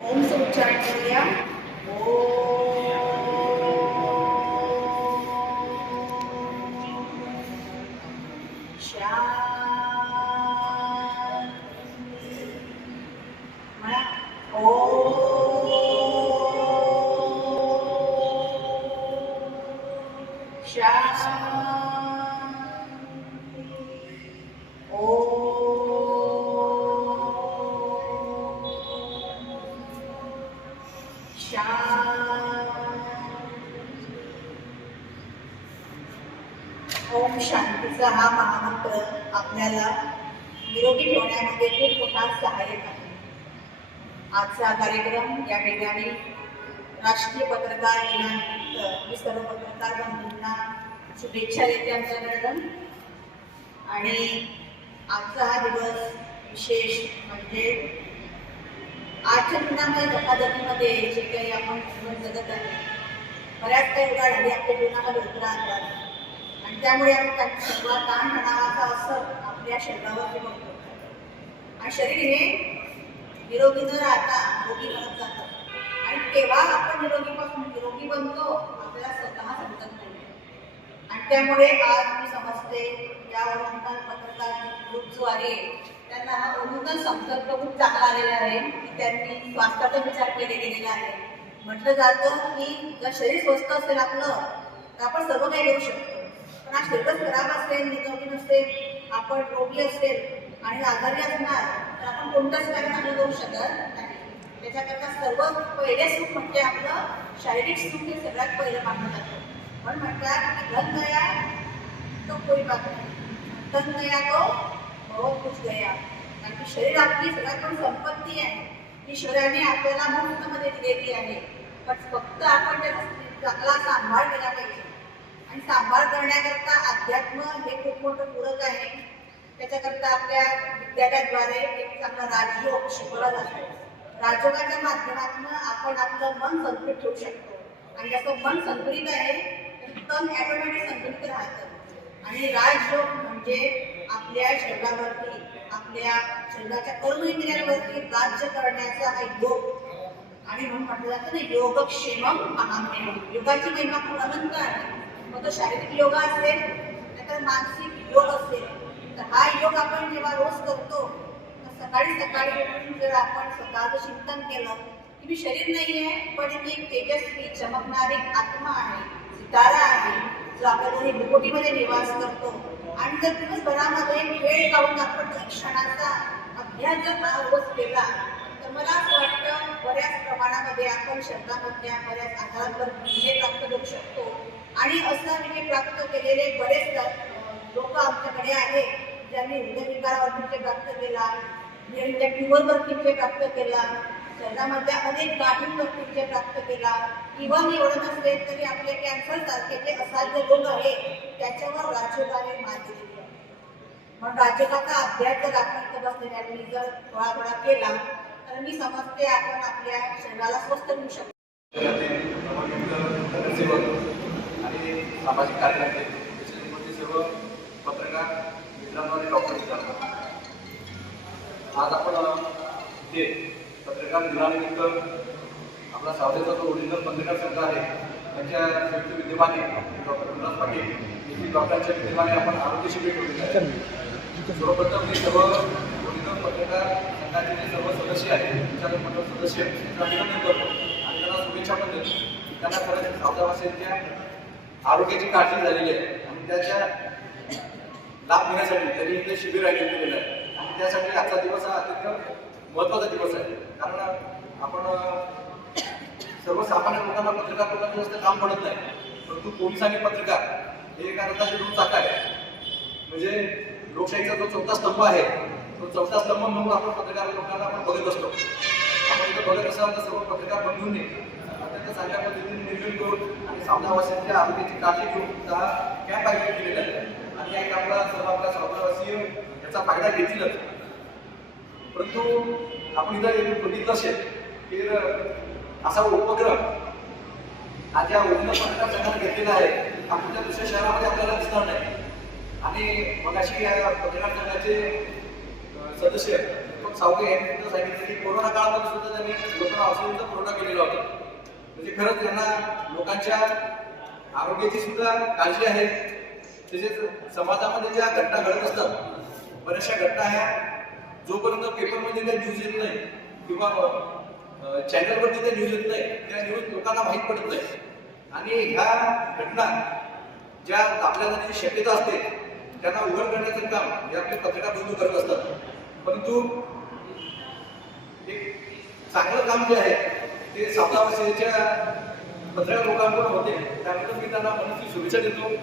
ओमचं उच्चारण करूया. म्हणा ओम शांतीचा हा महामंत्र आपल्याला निरोगी ठेवण्यामध्ये खूप मोठा सहाय्यक आहे. आजचा कार्यक्रम या ठिकाणी राष्ट्रीय पत्रकार दिनानिमित्त मी सर्व पत्रकार बंधूंना शुभेच्छा देते आमच्या मॅडम. आणि आजचा हा दिवस विशेष म्हणजे आजच्या जीवनामध्ये धकाधकीमध्ये जे काही आपण जीवन जगत आहे, बऱ्याच काही उदाहरणे आपल्या जीवनामध्ये होत राहतात आणि त्यामुळे आपण त्यांचा सगळा ताणतणावाचा असर आपल्या शरीरावरती बघतो आणि शरीर हे निरोगी न राहता रोगी बनत जातं. आणि तेव्हा आपण निरोगी बनतो आपल्याला स्वतः समजत नाही. आणि त्यामुळे आज मी समजते या ओरिजिनल पत्रकार ग्रुप जो आहे त्यांना हा ओरिजिनल संकल्प खूप चांगला आलेला आहे की त्यांनी स्वास्थ्याचा विचार केलेला आहे. म्हटलं जातं की जर शरीर स्वस्थ असेल आपलं तर आपण सर्व काही करू शकतो. पण आज शरीरच खराब असेल, निरोगी नसेल, आपण रोगी असेल आणि आजारी असणार तर आपण कोणतंच कार्य चांगलं करू शकत नाही. त्याच्याकरता सर्व पहिले सुख म्हणजे आपलं शारीरिक सुख हे सगळ्यात पहिलं मानलं जातं. पण म्हणतात की धन गया तो कोई बात नाही, धन गया तो बहुत कुछ गया. कारण की शरीर आपली सगळ्यात पण संपत्ती आहे. ईश्वराने आपल्याला मुफ्तमध्ये दिलेली आहे. पण फक्त आपण त्याचा चांगला सांभाळ केला पाहिजे. आणि सांभाळ करण्याकरता अध्यात्म हे खूप मोठं पूरक आहे. त्याच्याकरता आपल्या विद्यालयाद्वारे एक चांगला राजयोग शिकवला जातो. राजयोगाच्या माध्यमातून आपण आपलं मन संतुलित ठेवू शकतो. आणि जसं मन संतुलित आहे तन ॲटोमॅटिक संतुलित राहतं. आणि राजयोग म्हणजे आपल्या शरीरावरती, आपल्या शरीराच्या कर्मेंद्रियांवरती राज्य करण्याचा हा योग. आणि म्हणून म्हटलं जातं ना योगक्षेमम महामहिम. योगाची महिमा खूप अनंत आहे. मग तो शारीरिक योग असेल नाहीतर मानसिक योग असेल तर हा योग आपण जेव्हा रोज करतो तर सकाळी उठून जर आपण स्वतःचं चिंतन केलं की मी शरीर नाही आहे पण मी एक तेजस्वी चमकणारी आत्मा आहे, सितारा आहे जो आपल्या दोन्ही भुकोटीमध्ये निवास करतो. आणि जर दिवसभरामध्ये वेळ काढून आपण एक क्षणाचा अभ्यास जर रोज केला तर मला असं वाटतं बऱ्याच प्रमाणामध्ये आपण शरीरामधल्या बऱ्याच आजारांवर विजय प्राप्त करू शकतो. आणि असा विजय प्राप्त केलेले बरेच लोक आमच्याकडे आहेत ज्यांनी हृदयविकारावर विजय प्राप्त केला, ज्यांच्या ट्यूमरवर विजय प्राप्त केला, शरीरामधल्या अनेक गाठींवर विजय प्राप्त केला. इव्हन एवढं नसले तरी आपले कॅन्सर सारखे जे असाध्य रोग आहे त्याच्यावर राजयोगाने मात दिलेली आहे. म्हणून राजयोगाचा अभ्यास जर आपण इथं बसलेल्यांनी जर थोडा केला तर मी समजते आपण आपल्या शरीराला स्वस्थ करू शकतो. आणि सामाजिक कार्यकर्ते त्याच्यामध्ये सर्व पत्रकार मित्रांनो आणि डॉक्टर मित्रांनो, आज आपण ते पत्रकार दिनानिमित्त आपला सावलेचा जो ओरिजिनल पत्रकार संघ आहे त्यांच्या संयुक्त विद्यमाने डॉक्टर विलास पाटील येथील डॉक्टरांच्या विद्यमाने आपण आरोग्य शिबिर ठेवलेले आहे. सर्वप्रथम हे सर्व ओरिजिनल पत्रकार संघाचे जे सर्व सदस्य आहेत संचालक मंडळ सदस्य त्यांचं अभिनंदन करतो आणि त्यांना शुभेच्छा पण देतो. त्यांना खरंच सावधावासींच्या आरोग्याची काळजी झालेली आहे आणि त्याच्या लाभ घेण्यासाठी त्यांनी इथे शिबिर आयोजित केलेलं आहे. आणि त्यासाठी आजचा दिवस हा अत्यंत महत्त्वाचा दिवस आहे. कारण आपण सर्वसामान्य लोकांना पत्रकार लोकांना जास्त काम पडत नाही, परंतु पोलीस आणि पत्रकार हे एका रथाचे दोन चाक आहे. म्हणजे लोकशाहीचा जो चौथा स्तंभ आहे तो चौथा स्तंभ म्हणून आपण पत्रकार लोकांना आपण बघत असतो. आपण इथं बघत असाल तर सर्व पत्रकार बंधूंनी अत्यंत चांगल्या पद्धतीने नियोजन करून आणि सावधावासींच्या आरोग्याची काळजी घेऊन हा कॅम्प आयोजित केलेला आहे. आणि या कॅम्पला सर्व आपल्या सावधावासी याचा फायदा घेतीलच. परंतु आपण इथं बघितलं असेल की असा उपक्रम हा ज्या ओरिजिनल पत्रकार संघाने घेतलेला आहे हा कुठल्या दुसऱ्या शहरामध्ये आपल्याला दिसणार नाही. आणि मग अशी या पत्रकार संघाचे सदस्य सावगे यांनी सुद्धा सांगितलं की कोरोना काळामध्ये सुद्धा त्यांनी लोकांना ऑक्सिजनचा पुरवठा केलेला होता. म्हणजे खरंच त्यांना लोकांच्या आरोग्याची सुद्धा काळजी आहे. तसेच समाजामध्ये ज्या घटना घडत असतात, बऱ्याचशा घटना ह्या जोपर्यंत पेपरमध्ये त्या न्यूज येत नाही किंवा चॅनलवरती त्या न्यूज येत नाही, त्या न्यूज लोकांना माहीत पडत नाही. आणि ह्या घटना ज्या दाबल्या जाण्याची शक्यता असते त्यांना उघड करण्याचं काम हे आपले पत्रकार बंधू करत असतात. परंतु एक चांगलं काम जे आहे ते 7 वर्षाच्या पत्रकार लोकांकडून होते. त्यानंतर मी त्यांना मनस्वी शुभेच्छा देतो.